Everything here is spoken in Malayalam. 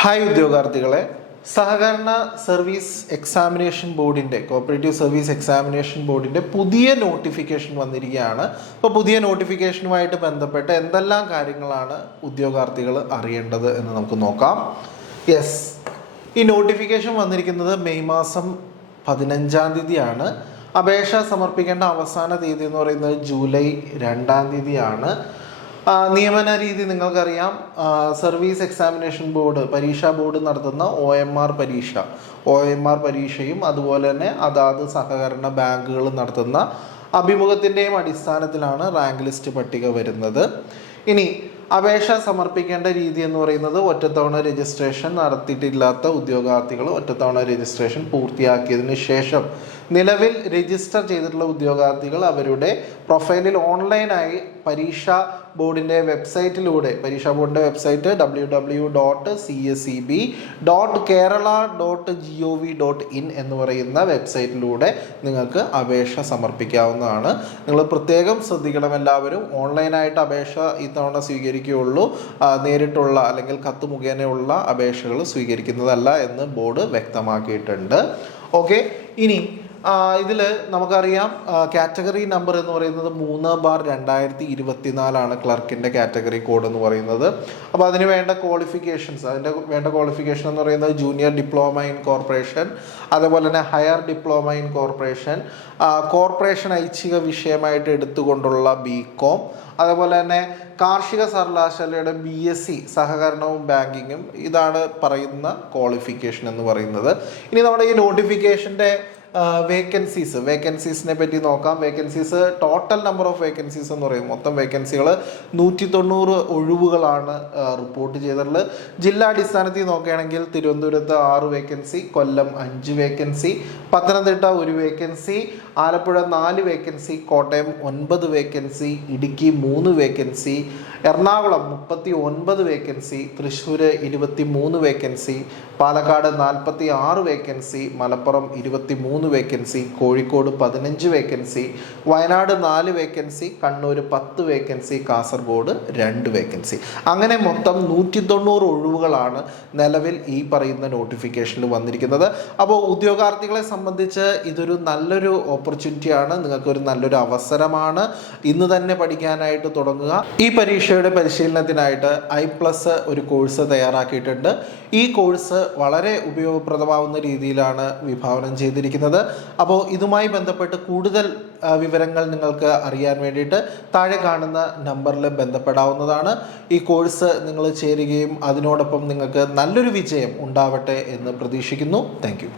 ഹായ് ഉദ്യോഗാർത്ഥികളെ, സഹകരണ സർവീസ് എക്സാമിനേഷൻ ബോർഡിൻ്റെ കോപ്പറേറ്റീവ് സർവീസ് എക്സാമിനേഷൻ ബോർഡിൻ്റെ പുതിയ നോട്ടിഫിക്കേഷൻ വന്നിരിക്കുകയാണ്. അപ്പോൾ പുതിയ നോട്ടിഫിക്കേഷനുമായിട്ട് ബന്ധപ്പെട്ട് എന്തെല്ലാം കാര്യങ്ങളാണ് ഉദ്യോഗാർത്ഥികൾ അറിയേണ്ടത് എന്ന് നമുക്ക് നോക്കാം. ഈ നോട്ടിഫിക്കേഷൻ വന്നിരിക്കുന്നത് മെയ് മാസം 15-ാം തീയതിയാണ്. അപേക്ഷ സമർപ്പിക്കേണ്ട അവസാന തീയതി എന്ന് പറയുന്നത് ജൂലൈ 2-ാം തീയതിയാണ്. നിയമന രീതി നിങ്ങൾക്കറിയാം. സർവീസ് എക്സാമിനേഷൻ ബോർഡ് പരീക്ഷാ ബോർഡ് നടത്തുന്ന OMR പരീക്ഷയും അതുപോലെ തന്നെ അതാത് സഹകരണ ബാങ്കുകൾ നടത്തുന്ന അഭിമുഖത്തിൻ്റെയും അടിസ്ഥാനത്തിലാണ് റാങ്ക് ലിസ്റ്റ് പട്ടിക വരുന്നത്. ഇനി അപേക്ഷ സമർപ്പിക്കേണ്ട രീതി എന്ന് പറയുന്നത് ഒറ്റത്തവണ രജിസ്ട്രേഷൻ നടത്തിയിട്ടില്ലാത്ത ഉദ്യോഗാർത്ഥികൾ ഒറ്റത്തവണ രജിസ്ട്രേഷൻ പൂർത്തിയാക്കിയതിന് ശേഷം നിലവിൽ രജിസ്റ്റർ ചെയ്തിട്ടുള്ള ഉദ്യോഗാർത്ഥികൾ അവരുടെ പ്രൊഫൈലിൽ ഓൺലൈനായി പരീക്ഷാ ബോർഡിൻ്റെ വെബ്സൈറ്റിലൂടെ പരീക്ഷാ ബോർഡിൻ്റെ വെബ്സൈറ്റ് www.cseb.kerala.gov.in എന്ന് പറയുന്ന വെബ്സൈറ്റിലൂടെ നിങ്ങൾക്ക് അപേക്ഷ സമർപ്പിക്കാവുന്നതാണ്. നിങ്ങൾ പ്രത്യേകം ശ്രദ്ധിക്കണം, എല്ലാവരും ഓൺലൈനായിട്ട് അപേക്ഷ ഇത്തവണ സ്വീകരിക്കുകയുള്ളൂ. നേരിട്ടുള്ള അല്ലെങ്കിൽ കത്ത് മുഖേനയുള്ള അപേക്ഷകൾ സ്വീകരിക്കുന്നതല്ല എന്ന് ബോർഡ് വ്യക്തമാക്കിയിട്ടുണ്ട്. ഓക്കെ, ഇനി ഇതിൽ നമുക്കറിയാം കാറ്റഗറി നമ്പർ എന്ന് പറയുന്നത് 3/2024 ക്ലർക്കിൻ്റെ കാറ്റഗറി കോഡ് എന്ന് പറയുന്നത്. അപ്പോൾ അതിന് വേണ്ട ക്വാളിഫിക്കേഷൻ എന്ന് പറയുന്നത് ജൂനിയർ ഡിപ്ലോമ ഇൻ കോർപ്പറേഷൻ, അതുപോലെ തന്നെ higher diploma in corporation, corporation ഐച്ഛിക വിഷയമായിട്ട് എടുത്തുകൊണ്ടുള്ള BCom, അതുപോലെ തന്നെ കാർഷിക സർവകലാശാലയുടെ BSc സഹകരണവും ബാങ്കിങ്ങും. ഇതാണ് പറയുന്ന ക്വാളിഫിക്കേഷൻ എന്ന് പറയുന്നത്. ഇനി നമ്മുടെ ഈ നോട്ടിഫിക്കേഷൻ്റെ വേക്കൻസീസിനെ പറ്റി നോക്കാം. Vacancies total number of vacancies എന്ന് പറയും. മൊത്തം വേക്കൻസികൾ 190 ഒഴിവുകളാണ് റിപ്പോർട്ട് ചെയ്തിട്ടുള്ളത്. ജില്ലാടിസ്ഥാനത്തിൽ നോക്കുകയാണെങ്കിൽ തിരുവനന്തപുരത്ത് 6 വേക്കൻസി, കൊല്ലം 5 vacancy, Pathanamthitta 1 vacancy, Alappuzha 4 vacancy, Kottayam 9 vacancy, Idukki 3 vacancy, Ernakulam 39 vacancy, Thrissur 23 vacancy, Palakkad 46 vacancy, Malappuram 23 vacancy, Kozhikode 15 vacancy, Wayanad 4 vacancy, Kannur 10 vacancy, Kasaragod 2 vacancy. അങ്ങനെ മൊത്തം 190 ഒഴിവുകളാണ് നിലവിൽ ഈ പറയുന്ന നോട്ടിഫിക്കേഷനിൽ വന്നിരിക്കുന്നത്. അപ്പോൾ ഉദ്യോഗാർത്ഥികളെ സംബന്ധിച്ച് ഇതൊരു നല്ലൊരു ഓപ്പർച്യൂണിറ്റിയാണ്, നിങ്ങൾക്കൊരു നല്ലൊരു അവസരമാണ്. ഇന്ന് തന്നെ പഠിക്കാനായിട്ട് തുടങ്ങുക. ഈ പരീക്ഷയുടെ പരിശീലനത്തിനായിട്ട് I+ ഒരു കോഴ്സ് തയ്യാറാക്കിയിട്ടുണ്ട്. ഈ കോഴ്സ് വളരെ ഉപയോഗപ്രദമാവുന്ന രീതിയിലാണ് വിഭാവനം ചെയ്തിരിക്കുന്നത്. അപ്പോൾ ഇതുമായി ബന്ധപ്പെട്ട് കൂടുതൽ വിവരങ്ങൾ നിങ്ങൾക്ക് അറിയാൻ വേണ്ടിയിട്ട് താഴെ കാണുന്ന നമ്പറിൽ ബന്ധപ്പെടാവുന്നതാണ്. ഈ കോഴ്സ് നിങ്ങൾ ചേരുകയും അതിനോടൊപ്പം നിങ്ങൾക്ക് നല്ലൊരു വിജയം ഉണ്ടാവട്ടെ എന്ന് പ്രതീക്ഷിക്കുന്നു. Thank you.